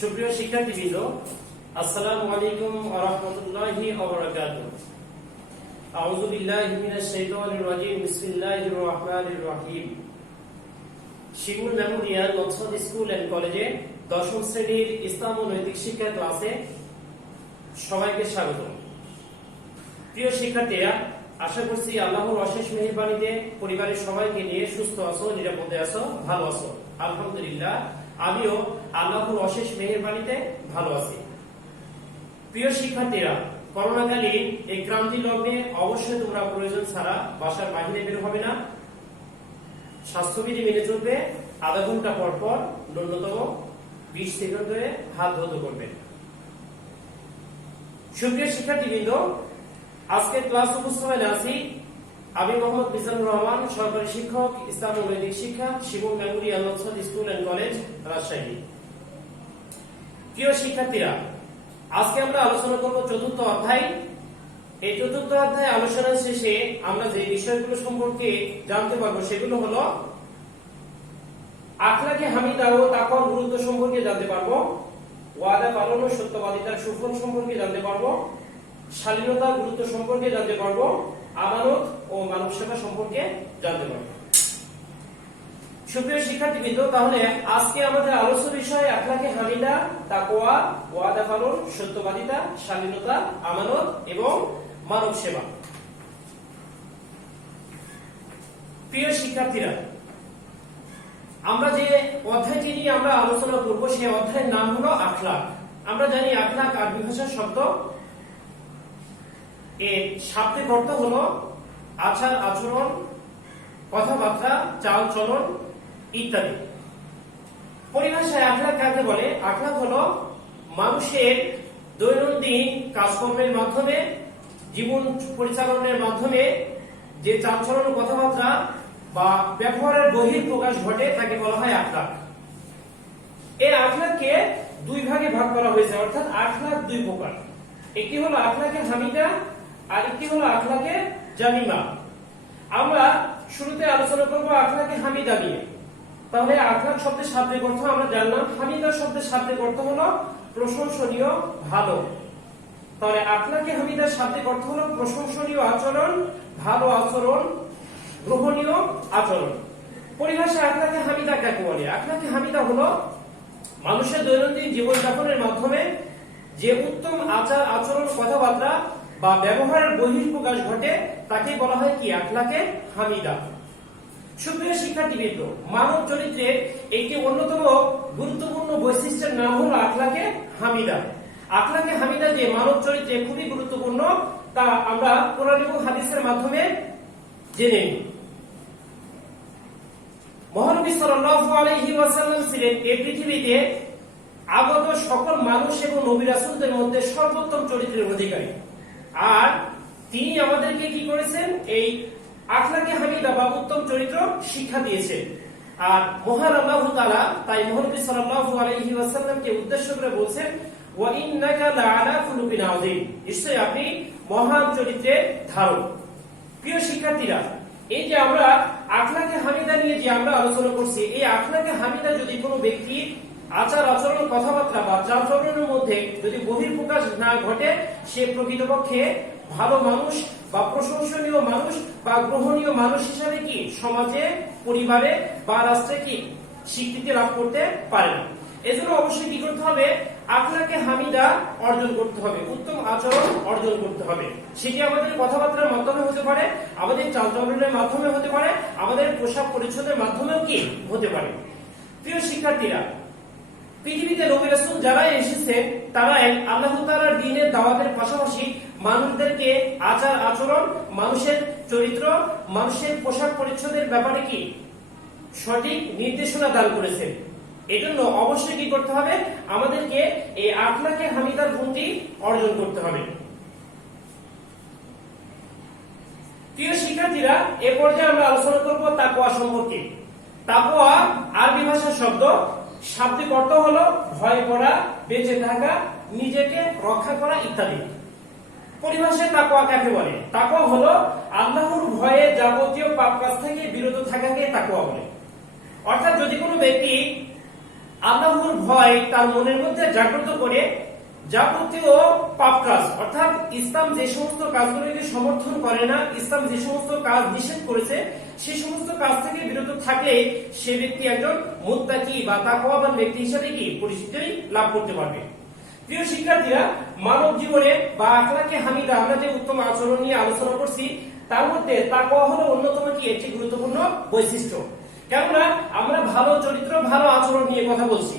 সুপ্রিয় শিক্ষার্থীবৃন্দ, আসসালামু আলাইকুম ওয়া রাহমাতুল্লাহি ওয়া বারাকাতুহু। আউযু বিল্লাহি মিনাশ শাইতানির রাজীম। বিসমিল্লাহির রহমানির রহিম। শিমুল মেমোরিয়াল নকশাদ স্কুল এন্ড কলেজে দশম শ্রেণীর ইসলাম ও নৈতিক শিক্ষা ক্লাসে সবাইকে স্বাগত। প্রিয় শিক্ষার্থীরা, আশা করছি আল্লাহর অশেষ মেহেরবানিতে পরিবারের সবাইকে নিয়ে সুস্থ আছো, নিরাপদে আছো, ভালো আছো। আলহামদুলিল্লাহ, আমিও আল্লাহর অশেষ মেহেরবানিতে ভালো আছি। প্রিয় শিক্ষার্থীরা, করোনাকালীন এই ক্রান্তি লগ্নে অবশ্যই তোমরা প্রয়োজন ছাড়া বাসার বাইরে বের হবে না। স্বাস্থ্যবিধি মেনে চলবে। আধা ঘন্টা পর পর ন্যূনতম 20 সেকেন্ড ধরে হাত ধৌত করবে। সুপ্রিয় শিক্ষার্থীবৃন্দ, আজকের ক্লাস উপস্থাপনায় আছি আমি মোহাম্মদ মিজানুর রহমান, সহকারী শিক্ষক, ইসলাম ও নৈতিক শিক্ষা, Shimul memorial Nakshad school and college, Rajshahi. প্রিয় শিক্ষার্থীরা, আজকে আমরা আলোচনা করব চতুর্থ অধ্যায়। এই চতুর্থ অধ্যায় আলোচনার শেষে আমরা যে বিষয়গুলো সম্পর্কে জানতে পারবো সেগুলো হলো আখলাকে হামিদা ও তাকওয়ার গুরুত্ব সম্পর্কে জানতে পারবো, ওয়াদা পালন ও সত্যবাদিতার সুফল সম্পর্কে জানতে পারবো, শালীনতার গুরুত্ব সম্পর্কে জানতে পারবো, আমানত ও মানব সেবা সম্পর্কে জানতে পারবো। সুপ্রিয় শিক্ষার্থীবৃন্দ, তাহলে আজকে আমাদের আলোচ্য বিষয় আখলাকে হামিদা, তাকওয়া, ওয়াদা পালন, সত্যবাদিতা, শালীনতা, আমানত এবং মানব সেবা। প্রিয় শিক্ষার্থীরা, আমরা যে অধ্যায়টি নিয়ে আমরা আলোচনা করব সেই অধ্যায়ের নাম হলো আখলাক। আমরা জানি আখলাক আরবি ভাষার শব্দ। এর শাব্দিক অর্থ হলো আচার আচরণ, কথাবার্তা, চাল চলন ইত্যাদি। পরিভাষায় আখলাক কাকে বলে? আখলাক হলো মানুষের দৈনন্দিন কাজকর্মের মাধ্যমে, জীবন পরিচালনার মাধ্যমে যে চালচলন, কথাবার্তা বা ব্যবহারের বহির প্রকাশ ঘটে তাকে বলা হয় আখলাক। এই আখলাককে দুই ভাগে ভাগ করা হয়েছে, অর্থাৎ আখলাক দুই প্রকার। একটি হলো আখলাকে হামিদা আর একটি হলো আখলাকে জামিমা। আমরা শুরুতে আলোচনা করব আখলাকে হামিদা নিয়ে। তাহলে আখলাক শব্দের শাব্দিক অর্থ আমরা জানলাম, হামিদা শব্দের শাব্দিক অর্থ হলো প্রশংসনীয়, ভালো। তাহলে আখলাকে হামিদার শাব্দিক অর্থ হলো প্রশংসনীয় আচরণ, ভালো আচরণ, গ্রহণীয় আচরণ। পরিভাষায় আখলাকে হামিদা কাকে বলে? আখলাকে হামিদা হলো মানুষের দৈনন্দিন জীবনযাপনের মাধ্যমে যে উত্তম আচার আচরণ, কথাবার্তা বা ব্যবহারের বহিঃপ্রকাশ ঘটে তাকে বলা হয় কি? আখলাকে হামিদা। সুপ্রিয় শিক্ষার্থীবৃন্দ, মানব চরিত্রের একটি অন্যতম গুরুত্বপূর্ণ বৈশিষ্ট্যের নাম হলো আখলাকে হামিদা। আখলাকে হামিদা যে মানব চরিত্রে খুবই গুরুত্বপূর্ণ তা আমরা কোরআন এবং হাদিসের মাধ্যমে জেনে নিই। মহানবী সাল্লাল্লাহু আলাইহি ওয়াসাল্লাম ছিলেন এই পৃথিবীতে আগত সকল মানুষ এবং নবী রাসূলদের মধ্যে সর্বোত্তম চরিত্রের অধিকারী। আর তিনি আমাদেরকে কি করেছেন? এই আখলাকে হামিদা বা উত্তম চরিত্র শিক্ষা দিয়েছেন। আর মহান আল্লাহ তাআলা তাই মহানবী সাল্লাল্লাহু আলাইহি ওয়াসাল্লামকে উদ্দেশ্য করে বলছেন, ওয়া ইন্নাকা লাআলা খুলুকিন আযীম, নিশ্চয়ই আপনি মহান চরিত্রের ধারক। প্রিয় শিক্ষার্থীরা, এই যে আমরা আখলাকে হামিদা নিয়ে যে আমরা আলোচনা করছি, এই আখলাকে হামিদা যদি কোনো ব্যক্তি আচার আচরণ, কথাবার্তা বা চালচলনের মধ্যে যদি বহিঃপ্রকাশ না ঘটে, সে প্রকৃতপক্ষে ভালো মানুষ বা প্রশংসনীয় মানুষ বা গ্রহণীয় মানুষ হিসাবে কি সমাজে, পরিবারে বা রাষ্ট্রে কি স্বীকৃতি লাভ করতে পারে না। এজন্য অবশ্যই কি করতে হবে? আখলাকে হামিদা অর্জন করতে হবে, উত্তম আচরণ অর্জন করতে হবে। সেটি আমাদের কথাবার্তার মাধ্যমে হতে পারে, আমাদের চালচলনের মাধ্যমে হতে পারে, আমাদের পোশাক পরিচ্ছদের মাধ্যমেও কি হতে পারে। প্রিয় শিক্ষার্থীরা, পৃথিবীতে নবী রাসূল যারা এসেছে তারা আল্লাহ তাআলার দ্বীনের দাওয়াতের পাশাপাশি মানুষদেরকে আচার আচরণ, মানুষের চরিত্র, মানুষের পোশাক পরিচ্ছদের ব্যাপারে কি সঠিক নির্দেশনা দান করেছেন। এজন্য অবশ্যই কি করতে হবে? আমাদেরকে এই আখলাকে হামিদার গুণটি অর্জন করতে হবে। প্রিয় শিক্ষার্থীরা, এ পর্যায়ে আমরা আলোচনা করব তাকওয়া সম্পর্কে। তাকওয়া আরবি ভাষার শব্দ। শাব্দিক অর্থ হলো ভয় করা, বেঁচে থাকা, নিজেকে রক্ষা করা ইত্যাদি। পরিভাষায় তাকওয়া কাকে বলে? তাকওয়া হলো আল্লাহর ভয়ে যাবতীয় পাপ কাজ থেকে বিরত থাকাকে তাকওয়া বলে। অর্থাৎ যদি কোনো ব্যক্তি আল্লাহর ভয় তার মনের মধ্যে জাগ্রত করে যাবতীয় পাপ কাজ, অর্থাৎ ইসলাম যে সমস্ত কাজগুলোকে সমর্থন করে না, ইসলাম যে সমস্ত কাজ নিষেধ করেছে, সেই সমস্ত কাজ থেকে বিরত থাকলে সে ব্যক্তি একজন মুত্তাকি বা তাকওয়াবান ব্যক্তি হিসেবে কি পরিচিতি লাভ করতে পারবে। প্রিয় শিক্ষার্থীরা, মানব জীবনে বা আখলাকে হামিদা আমরা যে উত্তম আচরণ নিয়ে আলোচনা করছি, তার মধ্যে তাকওয়া হলো অন্যতম কি একটি গুরুত্বপূর্ণ বৈশিষ্ট্য। কেননা আমরা ভালো চরিত্র, ভালো আচরণ নিয়ে কথা বলছি,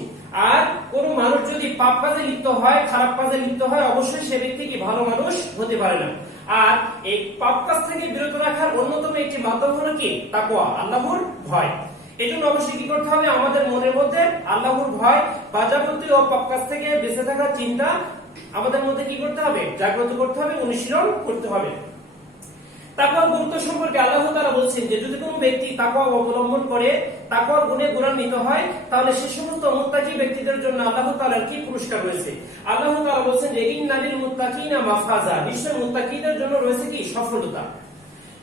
আর কোন মানুষ যদি পাপ কাজে লিপ্ত হয়, খারাপ কাজে লিপ্ত হয়, অবশ্যই সে ব্যক্তি কি ভালো মানুষ হতে পারে না। আর এই পাপ কাজ থেকে বিরত রাখার অন্যতম একটি মাধ্যম হলো কি তাকওয়া, আল্লাহর ভয়। এই জন্য অবশ্যই কি করতে হবে, আমাদের মনের মধ্যে আল্লাহর ভয় বা যাবতীয় পাপ কাজ থেকে বেঁচে থাকার চিন্তা আমাদের মধ্যে কি করতে হবে, জাগ্রত করতে হবে, অনুশীলন করতে হবে। তাকওয়ার গুরুত্ব সম্পর্কে আল্লাহ তাআলা বলছেন যে যদি কোনো ব্যক্তি তাকওয়া অবলম্বন করে, তাকওয়ার গুণে গুণান্বিত হয়, তাহলে সে সমস্ত মুত্তাকি ব্যক্তিদের জন্য আল্লাহ তাআলার কি পুরস্কার রয়েছে। আল্লাহ তাআলা বলছেন যে ইন্নালিল মুত্তাকিনা মাফাজা, নিশ্চয় মুত্তাকিদের জন্য রয়েছে কি সফলতা।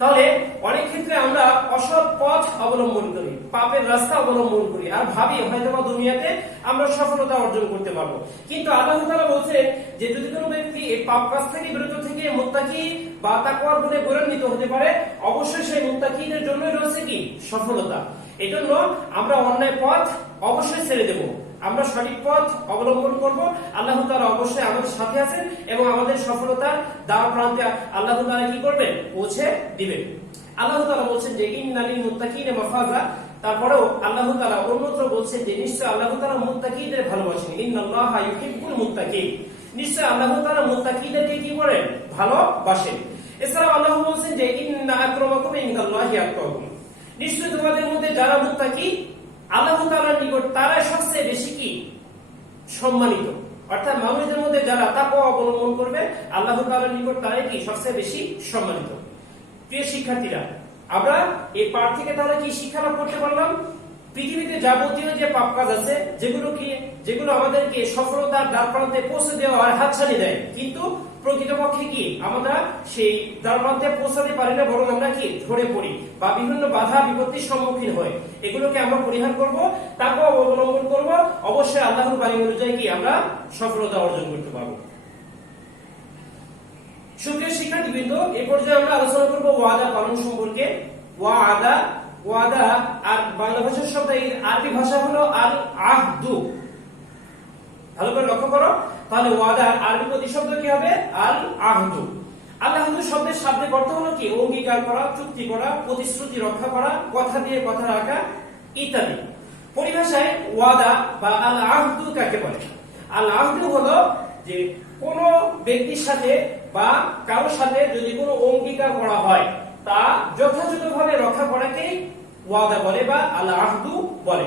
তাহলে অনেক ক্ষেত্রে আমরা অসৎ পথ অবলম্বন করি, পাপের রাস্তা অবলম্বন করি, আর ভাবি হয়তোবা দুনিয়াতে আমরা সফলতা অর্জন করতে পারবো। কিন্তু আল্লাহ তাআলা বলছেন যে যদি কোনো ব্যক্তি এই পাপ কাজ থেকে বিরত থেকে মুত্তাকি বা তাকওয়ার গুণে গুণান্বিত হতে পারে, অবশ্যই সেই মুত্তাকিদের জন্য রয়েছে কি সফলতা। এই জন্য আমরা অন্যায় পথ অবশ্যই ছেড়ে দেব, আমরা সঠিক পথ অবলম্বন করব। আল্লাহ তাআলা অবশ্যই আমাদের সাথে আছেন এবং আমাদের সফলতার দ্বার প্রান্তে আল্লাহ তাআলা কি করবেন, পৌঁছে দিবেন। আল্লাহ তাআলা বলছেন যে ইন্নালিল মুত্তাকিনা মাফাজা, তারপরেও আল্লাহ তাআলা অন্যত্র বলছেন যে নিশ্চয় আল্লাহ তাআলা মুত্তাকিদের ভালোবাসেন, ইন্নাল্লাহা ইউহিব্বুল মুত্তাকিন, নিশ্চয় আল্লাহ তাআলা মুত্তাকিদেরকে কি করেন, ভালোবাসেন। এছাড়াও আল্লাহ বলছেন যে ইন্না আকরামাকুম ইনদাল্লাহি আতকাকুম, নিশ্চয় তোমাদের মধ্যে যারা মুত্তাকি আল্লাহ তাআলার নিকট তারাই সবচেয়ে বেশি কি সম্মানিত। অর্থাৎ মানুষদের মধ্যে যারা তাকওয়া অবলম্বন করবে, আল্লাহ তাআলার নিকট তারাই কি সবচেয়ে বেশি সম্মানিত। প্রিয় শিক্ষার্থীরা, আমরা এই পাঠ থেকে তাহলে কি শিক্ষা লাভ করতে পারলাম? পৃথিবীতে যাবতীয় যে পাপ কাজ আছে, যেগুলো আমাদেরকে সফলতার দ্বার প্রান্তে পৌঁছে দেওয়ার হাতছানি দেয়, কিন্তু প্রকৃতপক্ষে কি আমরা সেই দ্বার প্রান্তে পৌঁছাতে পারি না, বরং আমরা কি ঝরে পড়ি বা বিভিন্ন বাধা বিপত্তির সম্মুখীন হই। এগুলোকে আমরা পরিহার করব, তাকওয়া অবলম্বন করব, অবশ্যই আল্লাহর বাণী অনুযায়ী কি আমরা সফলতা অর্জন করতে পারবো। সুপ্রিয় শিক্ষার্থীবৃন্দ, এই পর্যায়ে আমরা আলোচনা করব ওয়াদা পালন সম্পর্কে। ওয়াদা আর বাংলা ভাষার শব্দ, এর আরবি ভাষা হলো আল আহদু। ভালো করে লক্ষ্য করো, তাহলে ওয়াদার আরবি প্রতিশব্দ কি হবে, আল আহদু। আল আহদু শব্দের শাব্দিক অর্থ হলো কি অঙ্গীকার করা, চুক্তি করা, প্রতিশ্রুতি রক্ষা করা, কথা দিয়ে কথা রাখা ইত্যাদি। পরিভাষায় ওয়াদা বা আল আহদু কাকে বলে? আল আহদু হলো যে কোন ব্যক্তির সাথে বা কারোর সাথে যদি কোনো অঙ্গীকার করা হয়, তা যথাযথভাবে রক্ষা করাকে ওয়াদা বলে বা আল আহদু বলে।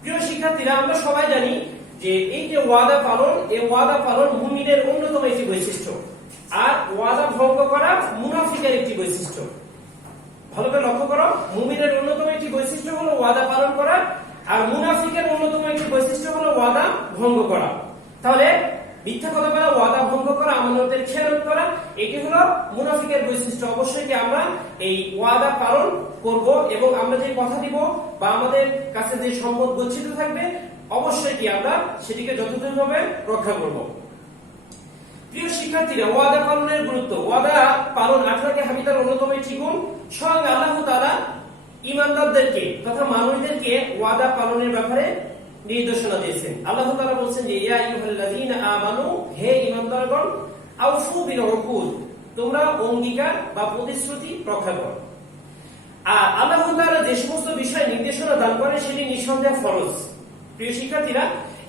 প্রিয় শিক্ষার্থীরা, আমরা সবাই জানি যে এই যে ওয়াদা পালন, এই ওয়াদা পালন মুমিনের অন্যতম একটি বৈশিষ্ট্য, আর ওয়াদা ভঙ্গ করা মুনাফিকের একটি বৈশিষ্ট্য। ভালো করে লক্ষ্য করো, মুমিনের অন্যতম একটি বৈশিষ্ট্য হলো ওয়াদা পালন করা, আর মুনাফিকের অন্যতম একটি বৈশিষ্ট্য হলো ওয়াদা ভঙ্গ করা। তাহলে মিথ্যা কথা বলা, ওয়াদা ভঙ্গ করা, আমানতের খেয়ানত করা, এটি হলো মুনাফিকের বৈশিষ্ট্য। অবশ্যই কি আমরা এই ওয়াদা পালন করব এবং আমরা যে কথা দিব বা আমাদের কাছে যে সম্পদ গচ্ছিত থাকবে, অবশ্যই কি আমরা সেটিকে যথাযথভাবে রক্ষা করব। প্রিয় শিক্ষার্থীরা, ওয়াদা পালনের গুরুত্ব। ওয়াদা পালন আখলাকে হামিদার অন্যতম একটি গুণ। স্বয়ং আল্লাহ তাআলা ঈমানদারদেরকে তথা মানুষদেরকে ওয়াদা পালনের ব্যাপারে নির্দেশনা দিয়েছেন। আল্লাহ তাআলা বলছেন যে ইয়া আইয়ুহাল্লাযীনা আমানু, হে ঈমানদারগণ, আউফু বিল উকুদ, তোমরা অঙ্গীকার বা প্রতিশ্রুতি রক্ষা করো। আর আল্লাহ তাআলা যে সমস্ত বিষয়ে নির্দেশনা দান করেন সেটি নিঃসন্দেহে ফরজ। প্রিয় শিক্ষার্থীরা,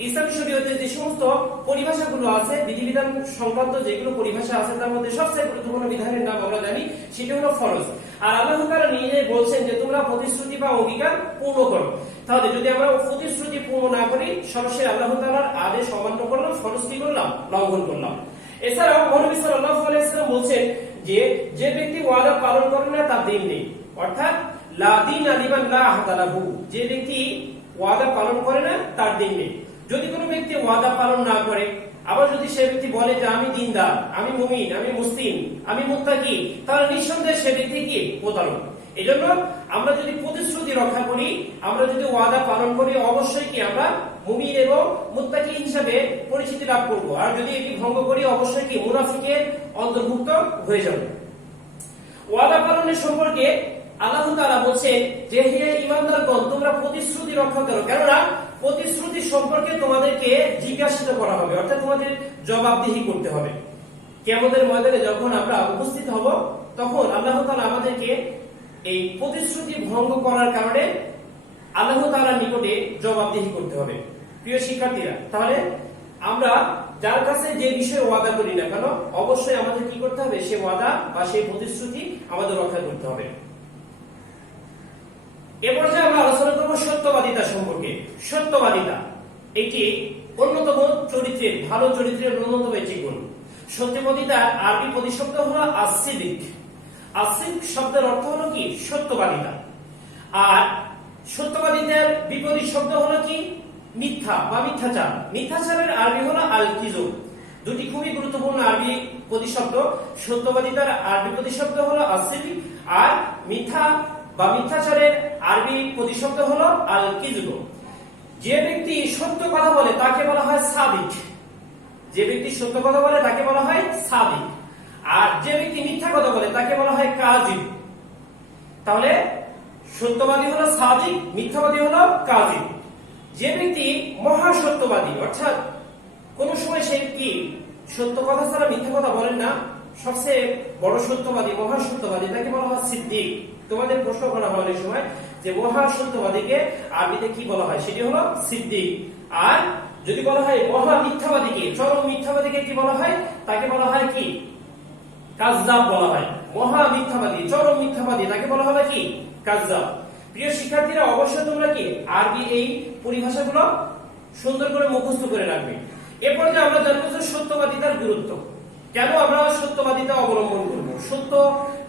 ইসলামী শরীয়তে যে সমস্ত পরিভাষাগুলো আছে, বিধিবিধান সংক্রান্ত যেগুলো পরিভাষা আছে, তার মধ্যে সবচেয়ে গুরুত্বপূর্ণ বিধানের নাম আমরা জানি, সেটি হলো ফরজ। আর আল্লাহ তাআলা নিজেই বলছেন যে তোমরা প্রতিশ্রুতি বা অঙ্গীকার পূর্ণ করো। তাহলে যদি আমরা প্রতিশ্রুতি পূর্ণ না করি, সরাসরি আল্লাহ তাআলার আদেশ অমান্য করলাম, ফরজ কি করলাম, লঙ্ঘন করলাম। এছাড়াও নবী সাল্লাল্লাহু আলাইহি ওয়াসাল্লাম বলছেন যে ব্যক্তি ওয়াদা পালন করে না তার দিন নেই, অর্থাৎ লা দীনা লিমান লা আহদা লাহু, যে ব্যক্তি ওয়াদা পালন করে না তার দিন নেই। যদি কোনো ব্যক্তি ওয়াদা পালন না করে, আবার যদি সে ব্যক্তি বলে যে আমি দিনদার, আমি মুমিন, আমি মুসলিম, আমি মুত্তাকি, তাহলে নিঃসন্দেহে সে ব্যক্তি কি প্রতারক। এজন্য আমরা যদি প্রতিশ্রুতি রক্ষা করি, আমরা যদি ওয়াদা পালন করি, অবশ্যই কি আমরা মুমিন এবং মুত্তাকি হিসাবে পরিচিতি লাভ করব, আর যদি এটি ভঙ্গ করি অবশ্যই কি মুনাফিকের অন্তর্ভুক্ত হয়ে যাব। ওয়াদা পালনের সম্পর্কে আল্লাহ তাআলা বলছেন যে হে ঈমানদারগণ তোমরা প্রতিশ্রুতি রক্ষা করো, কেননা প্রতিশ্রুতি সম্পর্কে তোমাদেরকে জিজ্ঞাসিত করা হবে, অর্থাৎ তোমাদের জবাবদিহি করতে হবে। কিয়ামতের ময়দানে যখন আমরা উপস্থিত হব তখন আল্লাহ তাআলা আমাদেরকে এই প্রতিশ্রুতি ভঙ্গ করার কারণে আল্লাহ তাআলার নিকটে জবাবদিহি করতে হবে। প্রিয় শিক্ষার্থীরা, তাহলে আমরা যার কাছে যে বিষয়ে ওয়াদা করি না কেন অবশ্যই আমাদের কি করতে হবে, সে ওয়াদা বা সেই প্রতিশ্রুতি আমাদের রক্ষা করতে হবে। এরপর যে আমরা আলোচনা করব সত্যবাদিতা সম্পর্কে। সত্যবাদিতা এটি অন্যতম চরিত্রের, ভালো চরিত্রের অন্যতম একটি গুণ। সত্যবাদিতার আরবি প্রতিশব্দ হলো আসিদিক। আসিদিক শব্দের অর্থ হলো কি, সত্যবাদিতা। আর সত্যবাদিতার বিপরীত শব্দ হলো কি, মিথ্যা বা মিথ্যাচার। মিথ্যাচারের আরবি হলো আল-কিযুব। দুটি খুবই গুরুত্বপূর্ণ আরবি প্রতিশব্দ। সত্যবাদিতার আরবি প্রতিশব্দ হলো আসিদিক, আর মিথ্যা বা মিথ্যাচারের আরবি প্রতিশব্দ হলো আল-কিযুব। যে ব্যক্তি সত্য কথা বলে তাকে বলা হয় সাদিক। যে ব্যক্তি সত্য কথা বলে তাকে বলা হয় সাদিক, আর যে ব্যক্তি মিথ্যা কথা বলে তাকে বলা হয় কাযিব। তাহলে সত্যবাদী হলো সাদিক, মিথ্যাবাদী হলো কাযিব। যে ব্যক্তি মহা সত্যবাদী, অর্থাৎ কোন সময় সে কি সত্য কথা ছাড়া মিথ্যা কথা বলেন না, সবচেয়ে বড় সত্যবাদী, মহা সত্যবাদী, তাকে বলা হয় সিদ্দিক। তোমাদের প্রশ্ন করা হয় অনেক সময় যে মহা সত্যবাদীকে আরবিতে কি বলা হয়, সেটি হলো সিদ্দিক। আর যদি বলা হয় মহা মিথ্যাবাদীকে, চরম মিথ্যাবাদীকে কি বলা হয়, তাকে বলা হয় কি, কাযযাব বলা হয়। মহা মিথ্যাবাদী, চরম মিথ্যাবাদী, তাকে বলা হবে কি, কাযযাব। প্রিয় শিক্ষার্থীরা, অবশ্যই তোমরা কি আরবি এই পরিভাষাগুলো সুন্দর করে মুখস্থ করে রাখবে। এরপর যে আমরা জানবো যে সত্যবাদিতার গুরুত্ব। কেন আমরা সত্যবাদিতা অবলম্বন করব, সত্য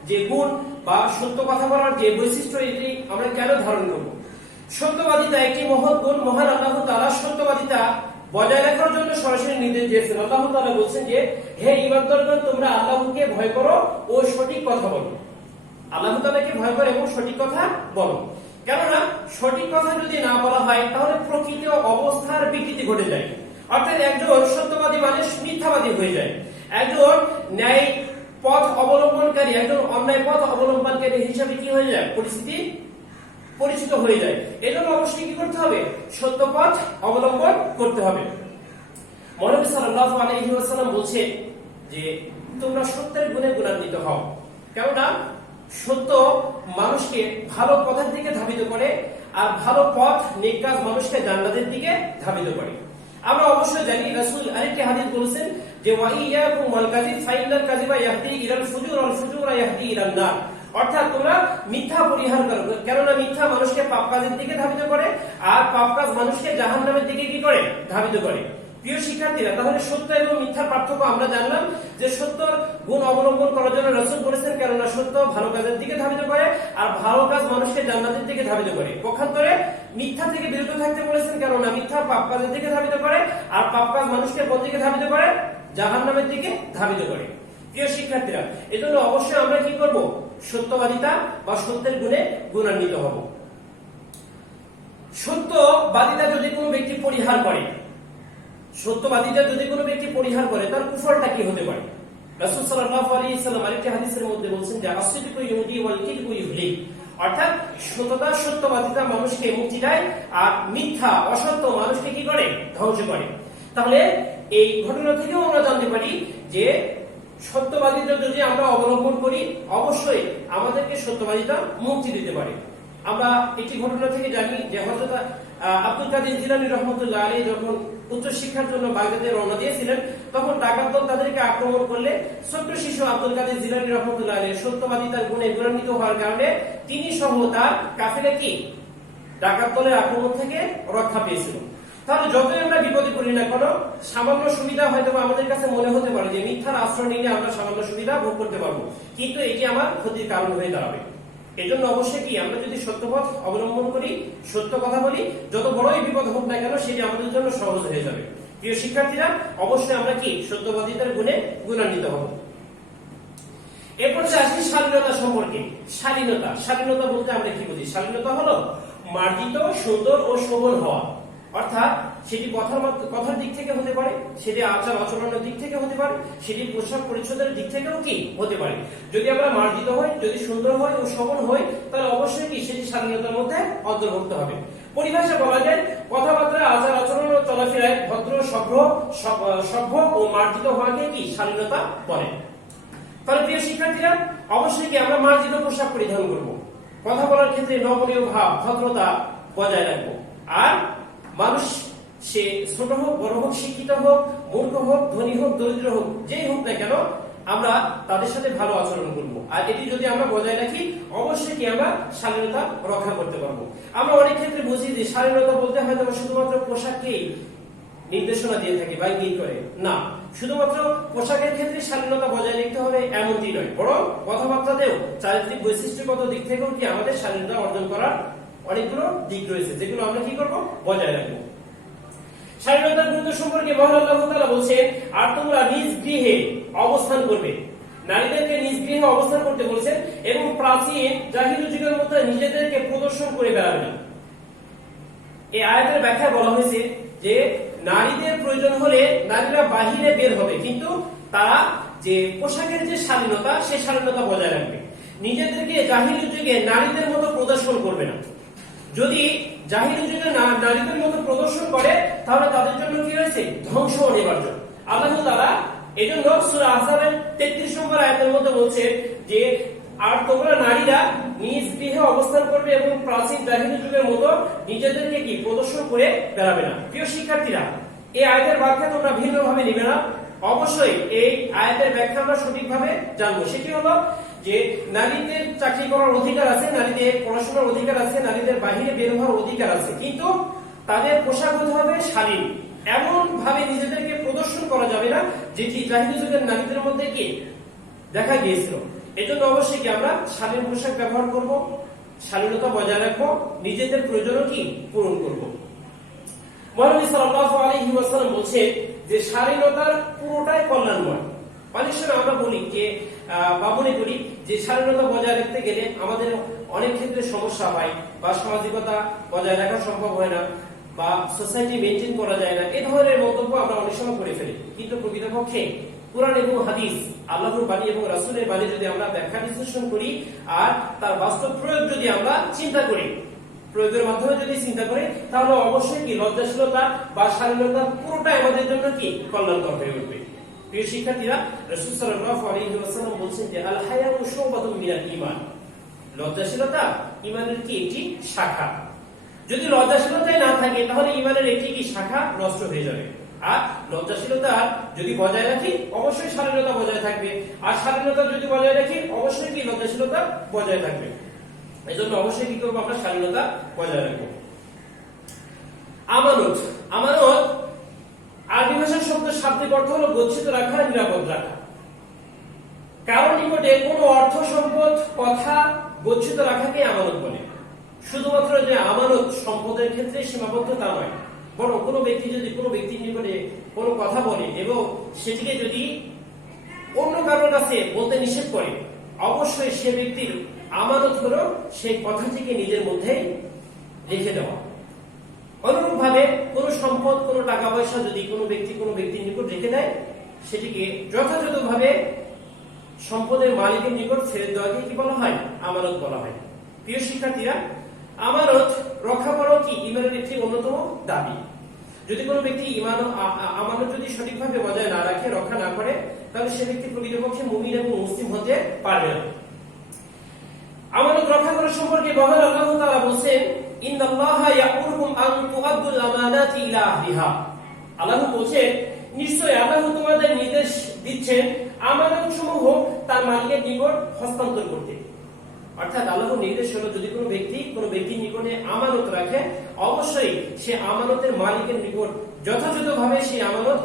যে গুণ বা সত্য কথা বলার যে বৈশিষ্ট্য, এটি আমরা কেন ধারণ করব। সত্যবাদিতা একটি মহৎ গুণ। মহান আল্লাহ তাআলা সত্যবাদিতা বজায় রাখার জন্য সরাসরি নির্দেশ দিয়েছেন। আল্লাহ তাআলা বলছেন যে হে ঈমানদারগণ তোমরা আল্লাহকে ভয় করো ও সঠিক কথা বলো। আল্লাহ তাআলাকে ভয় করো এবং সঠিক কথা বলো। কেননা সঠিক কথা যদি না বলা হয় তাহলে প্রকৃত অবস্থার বিকৃতি ঘটে যায়, অর্থাৎ একজন সত্যবাদী মানুষ মিথ্যাবাদী হয়ে যায়। একজন ন্যায় পথ অবলম্বনকারী, একজন অন্যায় পথ অবলম্বনকারী হিসাবে কি হয়ে যায়, পরিচিত হয়ে যায়। এজন্য অবশ্যই কি করতে হবে, সত্য পথ অবলম্বন করতে হবে। মহানবী সাল্লাল্লাহু আলাইহি ওয়াসাল্লাম বলছেন যে তোমরা সত্যের গুণে গুণান্বিত হও, কেননা সত্য মানুষকে ভালো পথের দিকে ধাবিত করে, আর ভালো পথ নেক কাজ মানুষকে জান্নাতের দিকে ধাবিত করে। আমরা অবশ্যই জানি রাসূল আরেকটি হাদিস বলেছেন যে ওয়া ইয়াকুম ওয়াল কাযিব ফাইনাল কাযিবা ইয়াহদি ইলাল ফুজুর ওয়াল ফুজুরা ইয়াহদি ইলান নার। অর্থাৎ তোমরা মিথ্যা পরিহার করো, কেননা মিথ্যা মানুষকে পাপ কাজের দিকে ধাবিত করে, আর পাপ কাজ মানুষকে জাহান্নামের দিকে কি করে, ধাবিত করে। প্রিয় শিক্ষার্থীরা, তাহলে সত্য এবং মিথ্যার পার্থক্য আমরা জানলাম যে সত্যর গুণ অবলম্বন করার জন্য রাসূল বলেছেন, কেননা সত্য ভালো কাজের দিকে ধাবিত করে, আর ভালো কাজ মানুষকে জান্নাতের দিকে ধাবিত করে। পক্ষান্তরে মিথ্যা থেকে বিরত থাকতে বলেছেন, কেননা মিথ্যা পাপ কাজের দিকে ধাবিত করে, আর পাপ কাজ মানুষকে কোন দিকে ধাবিত করে, জাহান্নামের দিকে ধাবিত করে। প্রিয় শিক্ষার্থীরা, এজন্য অবশ্যই আমরা কি করব, সত্যবাদিতা বা সত্যের গুণে গুণান্বিত হব। সত্যবাদিতা যদি কোনো ব্যক্তি পরিহার করে, সত্যবাদিতা যদি কোনো ব্যক্তি পরিহার করে তার কুফরটা কি হতে পারে। রাসূল সাল্লাল্লাহু আলাইহি ওয়াসাল্লাম আরেকটি হাদিসের মধ্যে বলেছেন যে আসিদকু ইউদি ওয়াল কিযবু ইহলিক, অর্থাৎ সততা সত্যবাদিতা মানুষকে মুক্তি দেয়, আর মিথ্যা অসত্য মানুষকে কি করে, ধ্বংস করে। তাহলে এই ঘটনা থেকেও আমরা জানতে পারি যে সত্যবাদিতা যদি আমরা অবলম্বন করি অবশ্যই আমাদেরকে সত্যবাদিতা মুক্তি দিতে পারে। আমরা একটি ঘটনা থেকে জানি যে হযরত আব্দুল কাদের জিলানী রাহমাতুল্লাহ আলাইহি যখন উচ্চ শিক্ষার জন্য বাগদাদে রওনা দিয়েছিলেন, তখন ডাকাত দল তাদেরকে আক্রমণ করলে ছোট্ট শিশু আব্দুল কাদের জিলানী রাহমাতুল্লাহ আলাইহি সত্যবাদিতার গুণে গুণান্বিত হওয়ার কারণে তিনি সহ তার কাফেলা কি ডাকাত দলের আক্রমণ থেকে রক্ষা পেয়েছিল। তাহলে যতই আমরা বিপদে পড়ি না কেন, সামান্য সুবিধা হয়তো আমাদের কাছে মনে হতে পারে যে মিথ্যার আশ্রয় নিলে আমরা সামান্য সুবিধা ভোগ করতে পারবো, কিন্তু এটি আমার ক্ষতির কারণ হয়ে দাঁড়াবে। এজন্য অবশ্যই কি আমরা যদি সত্যপথ অবলম্বন করি, সত্য কথা বলি, যত বড়ই বিপদ হোক না কেন সেটি আমাদের জন্য সহজ হয়ে যাবে। প্রিয় শিক্ষার্থীরা, অবশ্যই আমরা কি সত্যবাদিতার গুণে গুণান্বিত হব। এরপর আসি শালীনতা সম্পর্কে। শালীনতা বলতে আমরা কি বুঝি? শালীনতা হলো মার্জিত, সুন্দর ও শোভন হওয়া। অর্থাৎ সেটি কথার দিক থেকে হতে পারে, সেটি আচার আচরণের দিক থেকে হতে পারে, সেটি পোশাক পরিচ্ছদের দিক থেকেও কি হতে পারে। যদি আমরা মার্জিত হই, যদি সুন্দর হয় ও সবল হই, তাহলে অবশ্যই কি সেটি শালীনতার মধ্যে অন্তর্ভুক্ত হবে। পরিভাষা বলা যায় কথাবার্তা, আচার আচরণ ও চলাফেরায় ভদ্র, সভ্য ও মার্জিত হওয়াকে কি শালীনতা বলে। তাহলে প্রিয় শিক্ষার্থীরা, অবশ্যই কি আমরা মার্জিত পোশাক পরিধান করব, কথা বলার ক্ষেত্রে নমনীয় ভাব, ভদ্রতা বজায় রাখবো। আর মানুষ সে ছোট হোক, বড় হোক, শিক্ষিত হোক, মূর্খ হোক, ধনী হোক, দরিদ্র হোক, যেই হোক না কেন, আমরা তাদের সাথে ভালো আচরণ করব। আর এটি যদি আমরা বজায় রাখি, অবশ্যই কি আমরা শালীনতা রক্ষা করতে পারবো। আমরা অনেক ক্ষেত্রে বুঝি যে শালীনতা বলতে হয়তো শুধুমাত্র পোশাককেই নির্দেশনা দিয়ে থাকে বা ইঙ্গিত করে, না, শুধুমাত্র পোশাকের ক্ষেত্রে শালীনতা বজায় রাখতে হবে এমনটি নয়, বরং কথাবার্তাতেও চারিত্রিক বৈশিষ্ট্যগত দিক থেকেও কি আমাদের শালীনতা অর্জন করার অনেকগুলো দিক রয়েছে, যেগুলো আমরা কি করব, বজায় রাখবো। শালীনতার গুরুত্ব সম্পর্কে মহান আল্লাহ তাআলা বলেছেন, আর তোমরা নিজ গৃহে অবস্থান করবে। নারীদেরকে নিজ গৃহে অবস্থান করতে বলেছেন এবং প্রাচীন জাহিলি যুগের মতো নিজেদেরকে প্রদর্শন করে বেড়াবে না। এই আয়াতের ব্যাখ্যায় বলা হয়েছে যে নারীদের প্রয়োজন হলে নারীরা বাহিরে বের হবে, কিন্তু তারা যে পোশাকের যে শালীনতা, সেই শালীনতা বজায় রাখবে। নিজেদেরকে জাহিলি যুগে নারীদের মতো প্রদর্শন করবে না। যদি জাহিলি যুগে নারীদের মতো প্রদর্শন করে, তাহলে তাদের জন্য কি হয়েছে, ধ্বংস অনিবার্য। আল্লাহ তাআলা এজন্য সূরা আহজাবের 33 নম্বর আয়াতের মধ্যে বলছে যে আর তোমরা নারীরা নিজ গৃহে অবস্থান করবে এবং প্রাচীন জাহিলি যুগের মতো নিজেদেরকে কি প্রদর্শন করে বেড়াবে না। প্রিয় শিক্ষার্থীরা, এই আয়াতের ব্যাখ্যা তোমরা ভিন্নভাবে নিবে না। অবশ্যই এই আয়াতের ব্যাখ্যা আমরা সঠিকভাবে জানবো। সেটি হলো যে নারীদের চাকরি করার অধিকার আছে, নারীদের পড়াশোনার অধিকার আছে, নারীদের বাহিরে বের হওয়ার অধিকার আছে, কিন্তু তাদের পোশাক হতে হবে শালীন। এমন ভাবে নিজেদেরকে প্রদর্শন করা যাবে না যেটি জাহিলি যুগের নারীদের মধ্যে কি দেখা গিয়েছিল। এজন্য অবশ্যই কি আমরা শালীন পোশাক ব্যবহার করব, শালীনতা বজায় রাখবো, নিজেদের প্রয়োজনও কি পূরণ করব। মহানবী সাল্লাল্লাহু আলাইহি ওয়াসাল্লাম বলছেন যে শালীনতার পুরোটাই কল্যাণময়। অনেক সময় আমরা বলি যে মনে করি যে শালীনতা বজায় রাখতে গেলে আমাদের অনেক ক্ষেত্রে সমস্যা হয়, বা সামাজিকতা বজায় রাখা সম্ভব হয় না, বা সোসাইটি মেনটেন করা যায় না, এই ধরনের মন্তব্য আমরা অনেক সময় করে ফেলি। কিন্তু প্রকৃতপক্ষে কুরআন এবং হাদিস, আল্লাহর বাণী এবং রাসূলের বাণী যদি আমরা ব্যাখ্যা বিশ্লেষণ করি আর তার বাস্তব প্রয়োগ যদি আমরা চিন্তা করি, প্রয়োগের মাধ্যমে যদি চিন্তা করি, তাহলে অবশ্যই কি লজ্জাশীলতা বা শালীনতা পুরোটাই আমাদের জন্য কি কল্যাণকর হয়ে উঠবে। প্রিয় শিক্ষার্থীরা, রাসূল সাল্লাল্লাহু আলাইহি ওয়াসাল্লাম বলেছেন যে আল হায়াউ শুবাতুম মিনাল ঈমান, লজ্জাশীলতা ঈমানের কি একটি শাখা। যদি লজ্জাশীলতাই না থাকে, তাহলে ঈমানের একটি কি শাখা নষ্ট হয়ে যাবে। আর লজ্জাশীলতা যদি বজায় রাখি, অবশ্যই শালীনতা বজায় থাকবে। আর শালীনতা যদি বজায় রাখি, অবশ্যই কি লজ্জাশীলতা বজায় থাকবে। এজন্য অবশ্যই কি করবো, আমরা শালীনতা বজায় রাখবো। আমানত, আমানত আরবি ভাষার শব্দ শাব্দিক অর্থ হলো গচ্ছিত রাখা, নিরাপদ রাখা। কারণ নিকটে কোনো অর্থ, সম্পদ, কথা গচ্ছিত রাখাকে আমানত বলে। শুধুমাত্র যে আমানত সম্পদের ক্ষেত্রে সীমাবদ্ধ তা নয়, বরং কোনো ব্যক্তি যদি কোনো ব্যক্তির নিকটে কোনো কথা বলে এবং সেটিকে যদি অন্য কারোর কাছে বলতে নিষেধ করে, অবশ্যই সে ব্যক্তির আমানত হলো সেই কথাটিকে নিজের মধ্যে রেখে দেওয়া। অনুরূপ ভাবে কোনো সম্পদ, কোনো টাকা পয়সা যদি কোনো ব্যক্তির নিকট রেখে দেয়, সেটিকে যথাযথভাবে সম্পদের মালিকের নিকট ফেরত দেওয়াকে কি বলা হয়, আমানত বলা হয়। প্রিয় শিক্ষার্থীরা, আমানত রক্ষা করা কি ঈমানের একটি অন্যতম দাবি। যদি কোনো ব্যক্তি আমানত যদি সঠিকভাবে বজায় না রাখে, রক্ষা না করে, তাহলে সে ব্যক্তি প্রকৃতপক্ষে মুমিন এবং মুসলিম হতে পারবে না। আমানত রক্ষা করা সম্পর্কে মহান আল্লাহ তাআলা বলেন, ইন্নাল্লাহা ইয়া'মুরুকুম আন তুআদ্দুল আমানাতি ইলা আহলিহা। আল্লাহ বলেন, নিশ্চয়ই আল্লাহ তোমাদের নির্দেশ দিচ্ছেন আমানতসমূহ তার মালিকের নিকট হস্তান্তর করতে। অর্থাৎ আল্লাহর নির্দেশ হলো, যদি কোনো ব্যক্তির নিকটে আমানত রাখে, অবশ্যই সে আমানতের মালিকের নিকট যথাযথভাবে সেই আমানত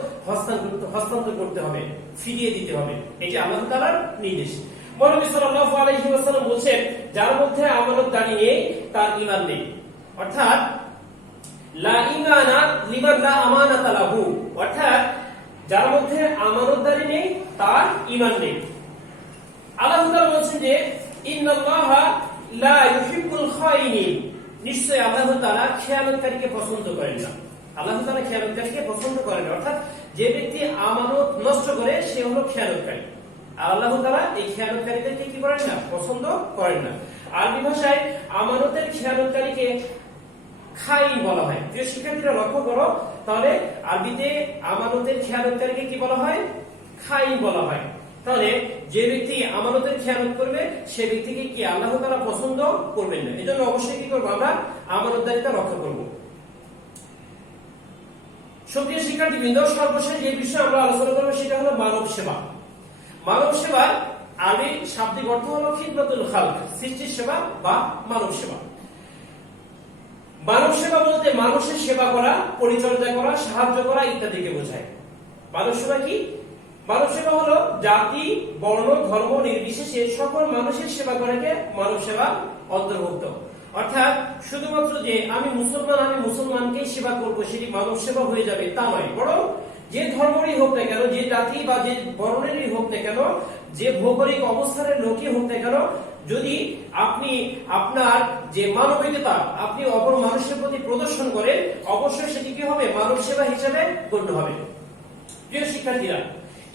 হস্তান্তর করতে হবে, ফিরিয়ে দিতে হবে। এটি আল্লাহ তাআলার নির্দেশ। নবী সাল্লাল্লাহু আলাইহি ওয়াসাল্লাম বলেন, যার মধ্যে আমানতদারি নেই তার ঈমান নেই। অর্থাৎ লা ঈমানা লিমান লা আমানাতা লাহু, অর্থাৎ যার মধ্যে আমানতদারি নেই তার ঈমান নেই। আল্লাহ তাআলা বলেন যে ইন্নাল্লাহা লা ইউহিব্বুল খায়িনিন, নিশ্চয়ই আল্লাহ তাআলা খেয়ানতকারীকে পছন্দ করেন না। আল্লাহ তাআলা খেয়ানতকারীকে পছন্দ করেন, অর্থাৎ যে ব্যক্তি আমানত নষ্ট করে সে হলো খেয়ানতকারী। আর আল্লাহ তাআলা এই খেয়ানতকারীদেরকে কি করেন না, পছন্দ করেন না। আরবি ভাষায় আমানতের খেয়ানতকারীকে খাইন বলা হয়। প্রিয় শিক্ষার্থীরা লক্ষ্য করো, তাহলে আরবিতে আমানতের খেয়ানতকারীকে কি বলা হয়, খাইন বলা হয়। তাহলে যে ব্যক্তি আমানতের খেয়ানত করবে সে ব্যক্তিকে কি আল্লাহ তাআলা পছন্দ করবেন না। এজন্য অবশ্যই কি করব, আমরা আমানতদারিতা রক্ষা করব। সুপ্রিয় শিক্ষার্থীবৃন্দ, সর্বশেষ যে বিষয়ে আমরা আলোচনা করব সেটা হলো মানব সেবা। মানব সেবার আরবি শাব্দিক অর্থ হলো খিদমতুল খালক, সৃষ্টির সেবা বা মানব সেবা। মানব সেবা বলতে মানুষের সেবা করা, পরিচর্যা করা, সাহায্য করা ইত্যাদিকে বোঝায়। মানব সেবা কি? মানব সেবা হলো জাতি, বর্ণ, ধর্ম নির্বিশেষে সকল মানুষের সেবা করাকে মানব সেবা অন্তর্ভুক্ত। অর্থাৎ শুধুমাত্র যে আমি মুসলমানকেই সেবা করব সেটি মানব সেবা হয়ে যাবে তা নয়, বরং যে ধর্মেরই হোক না কেন, যে জাতি বা যে বর্ণেরই হোক না কেন, যে ভৌগোলিক অবস্থানের লোকই হোক না কেন, যদি আপনি আপনার যে মানবিকতা আপনি অপর মানুষের প্রতি প্রদর্শন করেন, অবশ্যই সেটি কি হবে, মানব সেবা হিসেবে গণ্য হবে। প্রিয় শিক্ষার্থীরা,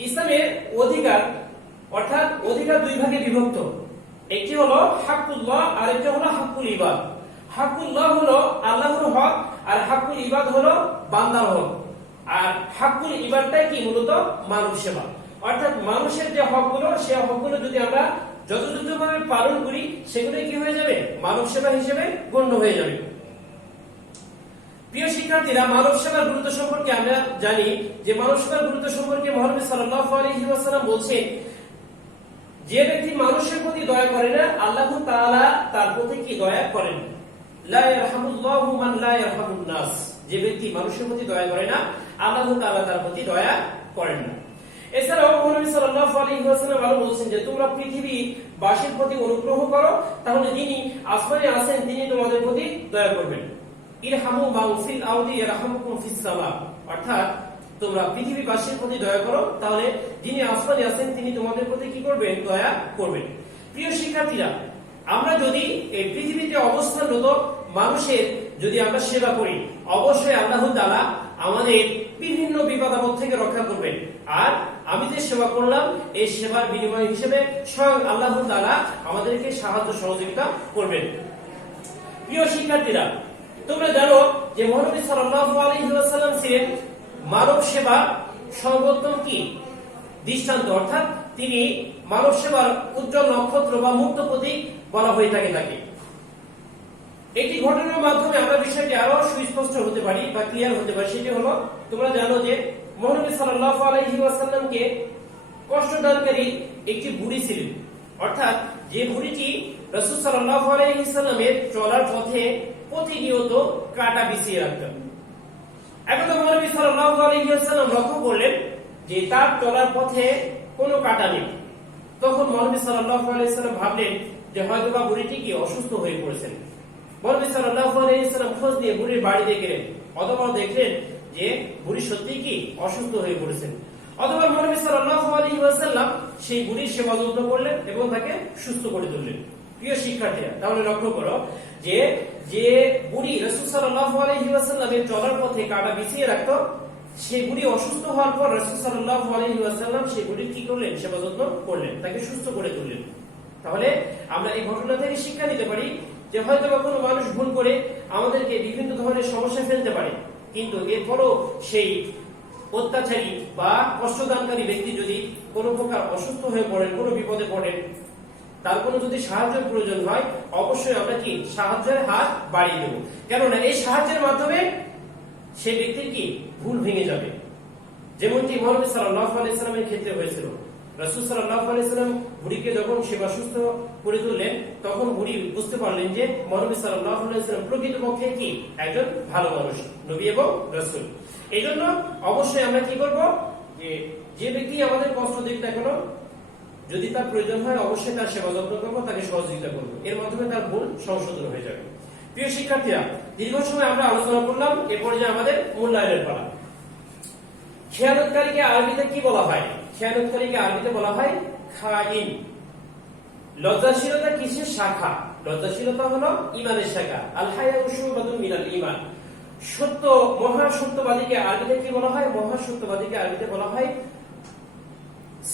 ইসলামের অধিকার অর্থাৎ অধিকার দুই ভাগে বিভক্ত। একটি হলো হাক্কুল্লাহ আর একটি হলো হাক্কুল ইবাদ। হাক্কুল্লাহ হলো আল্লাহর হক আর হাক্কুল ইবাদ হলো বান্দার হক। আর হাক্কুল ইবাদটাই কি, মূলত মানব সেবা। অর্থাৎ মানুষের যে হকগুলো, সে হকগুলো যদি আমরা যথাযথভাবে পালন করি সেগুলো কি হয়ে যাবে, মানব সেবা হিসেবে গণ্য হয়ে যাবে। প্রিয় শিক্ষার্থীরা, মানব সেবার গুরুত্ব সম্পর্কে আমরা জানি যে মানব সেবার গুরুত্ব সম্পর্কে মহানবী সাল্লাল্লাহু আলাইহি ওয়াসাল্লাম বলছেন, যে ব্যক্তি মানুষের প্রতি দয়া করে না, আল্লাহ তাআলা তার প্রতি কি দয়া করেন না। লা ইয়ারহামুল্লাহু মান লা ইয়ারহামুন নাস। যে ব্যক্তি মানুষের প্রতি দয়া করে না, আল্লাহ তাআলা তার প্রতি দয়া করেন না। এছাড়াও মহানবী সাল্লাল্লাহু আলাইহি ওয়াসাল্লাম আরো বলেছেন যে তোমরা পৃথিবীবাসীর প্রতি অনুগ্রহ করো, তাহলে যিনি আসমানে আছেন তিনি তোমাদের প্রতি দয়া করবেন। ইরহামু মান ফিল আরদি ইয়ারহামুকুম ফিস সামা। অর্থাৎ তোমরা পৃথিবীবাসীর প্রতি দয়া করো, তাহলে যিনি আসমানে আছেন তিনি তোমাদের প্রতি কি করবেন, দয়া করবেন। প্রিয় শিক্ষার্থীরা, আমরা যদি এই পৃথিবীতে অবস্থানরত মানুষের যদি আমরা সেবা করি, অবশ্যই আল্লাহ তাআলা আমাদের বিভিন্ন বিপদ আপদ থেকে রক্ষা করবেন। আর আমি যে সেবা করলাম এই সেবার বিনিময় হিসেবে স্বয়ং আল্লাহ তাআলা আমাদেরকে সাহায্য সহযোগিতা করবেন। প্রিয় শিক্ষার্থীরা, তোমরা জানো যে মহানবী সাল্লাল্লাহু আলাইহি ওয়াসাল্লাম ছিলেন মানব সেবা সর্বোত্তম কি দৃষ্টান্ত, অর্থাৎ তিনি মানব সেবার উজ্জ্বল নক্ষত্র বা মুক্ত প্রতীক বলা হয়ে থাকে তাকে। একটি ঘটনার মাধ্যমে আমরা বিষয়টি আরো সুস্পষ্ট হতে পারি বা ক্লিয়ার হতে পারি। সেটি হলো, তোমরা জানো যে মহানবী সাল্লাল্লাহু আলাইহি ওয়াসাল্লামকে কষ্টদানকারী একটি বুড়ি ছিলেন, অর্থাৎ যে বুড়িটি রাসূল সাল্লাল্লাহু আলাইহি ওয়াসাল্লামের চলার পথে প্রতিনিয়ত কাঁটা বিছিয়ে রাখতেন। এখন মহানবী সাল্লাল্লাহু আলাইহি ওয়াসাল্লাম লক্ষ্য করলেন যে তার চলার পথে কোনো কাঁটা নেই। তখন মহানবী সাল্লাল্লাহু আলাইহি ওয়াসাল্লাম ভাবলেন যে হয়তোবা বুড়িটি কি অসুস্থ হয়ে পড়েছেন। মহানবী সাল্লাল্লাহু আলাইহি ওয়াসাল্লাম খোঁজ নিয়ে বুড়ির বাড়ি দেখলেন, অথবা দেখলেন যে বুড়ি সত্যিই কি অসুস্থ হয়ে পড়েছেন। অথবা মহানবী সাল্লাল্লাহু আলাইহি ওয়াসাল্লাম সেই বুড়ির সেবা যত্ন করলেন এবং তাকে সুস্থ করে তুললেন। প্রিয় শিক্ষার্থীরা, তাহলে লক্ষ্য করো যে যে বুড়ি রাসূল সাল্লাল্লাহু আলাইহি ওয়াসাল্লামের চলার পথে কাঁটা বিছিয়ে রাখতো, সেই বুড়ি অসুস্থ হওয়ার পর রাসূল সাল্লাল্লাহু আলাইহি ওয়াসাল্লাম সেই বুড়ির কি করলেন, সেবা যত্ন করলেন, তাকে সুস্থ করে তুললেন। তাহলে আমরা এই ঘটনা থেকে শিক্ষা নিতে পারি যে হয়তো কোনো মানুষ ভুল করে আমাদেরকে বিভিন্ন ধরনের সমস্যা ফেলতে পারে, কিন্তু এরপরও সেই অত্যাচারী বা কষ্টদানকারী ব্যক্তি যদি কোনো প্রকার অসুস্থ হয়ে পড়েন, কোনো বিপদে পড়েন, তার কোনো যদি সাহায্যের প্রয়োজন হয়, অবশ্যই আমরা কি সাহায্যের হাত বাড়িয়ে দেব। কেননা এই সাহায্যের মাধ্যমে সেই ব্যক্তির কি ভুল ভেঙে যাবে। যেমনটি মহানবী সাল্লাল্লাহু আলাইহি ওয়াসাল্লামের ক্ষেত্রে হয়েছিল। রাসূল সাল্লাল্লাহু আলাইহি ওয়াসাল্লাম বুড়িকে যখন সেবা সুস্থ করে তুললেন, তখন বুড়ি বুঝতে পারলেন যে মহানবী সাল্লাল্লাহু আলাইহি ওয়াসাল্লাম প্রকৃতপক্ষে কি একজন ভালো মানুষ, নবী এবং রাসূল। এইজন্য অবশ্যই আমরা কি করব, যে ব্যক্তি আমাদের কষ্ট দিক না কেন, যদি তার প্রয়োজন হয় অবশ্যই তার সেবা যত্ন করবো, তাকে সহযোগিতা করবো, এর মাধ্যমে তার ভুল সংশোধন হয়ে যাবে। প্রিয় শিক্ষার্থীরা, দীর্ঘ সময় আমরা আলোচনা করলাম, এ পর্যায়ে আমাদের মূল্যায়নের পালা। খেয়ানতকারীকে আরবিতে কি বলা হয়? খেয়ানতকারীকে আরবিতে বলা হয় খাইন। লজ্জাশীলতা কিসের শাখা? লজ্জাশীলতা হলো ঈমানের শাখা। আল হায়াউ শুবাতুন মিনাল ঈমান। সত্য, মহাসত্যবাদীকে আরবিতে কি বলা হয়? মহাসত্যবাদীকে আরবিতে বলা হয়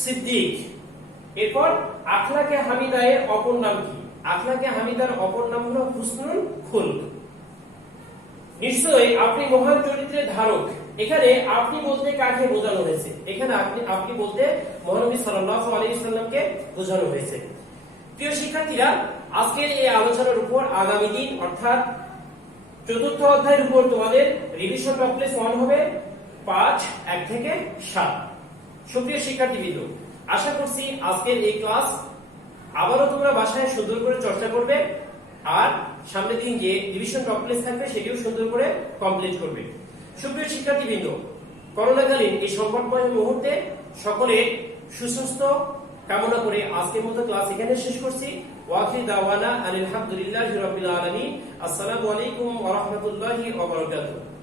সিদ্দিক। এরপর আখলাকে হামিদায়ের অপর নাম কি? আখলাকে হামিদার অপর নাম হলো হুসনুল খুলক। নিশ্চয়ই আপনি মহান চরিত্রের ধারক। এখানে আপনি বলতে কাকে বোঝানো হয়েছে? এখানে আপনি বলতে মহানবী সাল্লাল্লাহু আলাইহি ওয়াসাল্লামকে বোঝানো হয়েছে। প্রিয় শিক্ষার্থীরা, আজকের এই আলোচনার উপর আগামী দিন অর্থাৎ চতুর্থ অধ্যায়ের উপর তোমাদের রিভিশন টপিক 1 হবে 5 1 থেকে 7। সুপ্রিয় শিক্ষার্থীবৃন্দ, আশা করছি আজকের এই ক্লাস আবারও তোমরা বাসায় সুন্দর করে চর্চা করবে আর সামনের দিন যে রিভিশন টপিক থাকবে সেটিও সুন্দর করে কমপ্লিট করবে। সুপ্রিয় শিক্ষার্থীবৃন্দ, করোনাকালীন এই সংকটময় মুহূর্তে সকলে সুস্বাস্থ্য কামনা করে আজকের মতো ক্লাস এখানে শেষ করছি। ওয়াখির দাওয়ানা আলহামদুলিল্লাহি রাব্বিল আলামিন। আসসালামু আলাইকুম ওয়া রাহমাতুল্লাহি ওয়া বারাকাতুহু।